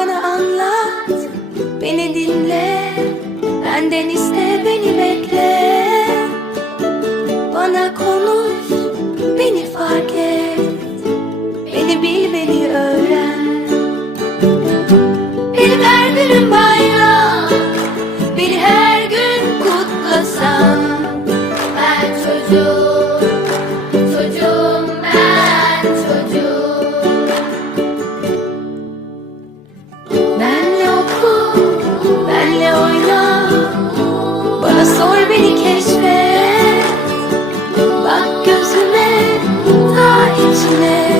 bana anlat. Beni dinle. Benden iste beni bekle. Bana konuş Beni fark et. Beni bil beni öğren. Benim her günüm bayram Beni her gün kutlasan Ben çocuğum, beni keşfet Bak gözüme, ta içine